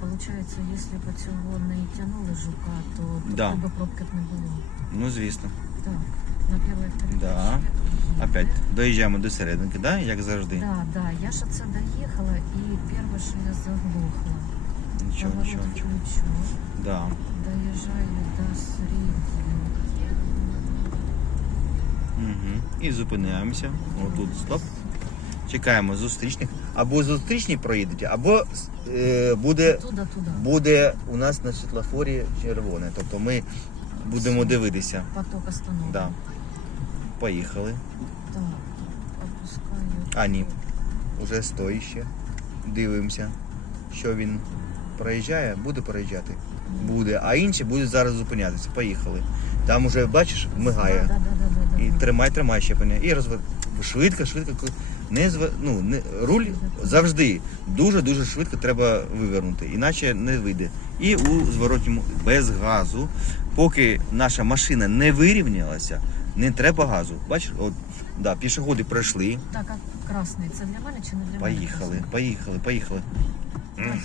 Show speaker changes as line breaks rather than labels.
Получається, якщо б цього не тягнули жука, то
Да.
такої би пробки б не було.
Ну, звісно.
Так, на першій передачі.
Да. Опять доїжджаємо до серединки, да? як завжди.
Да, да, я ж оце доїхала і перше, що я заглохла.
Нічого,
Поворот
нічого, нічого.
включу.
Да.
Доїжджаю до середини.
Угу. І зупиняємося. Отут стоп. Чекаємо зустрічних. Або зустрічні проїдуть, або е, буде, буде у нас на світлофорі червоне. Тобто ми будемо дивитися.
Поток остановки.
Да. Поїхали.
Так, опускаю.
А, ні. Уже стоїть ще. Дивимося, що він проїжджає, буде проїжджати. Буде, а інші будуть зараз зупинятися. Поїхали. Там уже, бачиш, мигає.
Да, да, да, да, да,
І тримай, тримай щеплення. І розв... швидко, швидко. коли- Не зв... ну, не... Руль завжди дуже-дуже швидко треба вивернути, іначе не вийде. І у зворотньому без газу, поки наша машина не вирівнялася, не треба газу. Бачиш, от, да, пішоходи пройшли.
Так, а красний, це для мене чи не для мене?
Поїхали, поїхали, поїхали. М.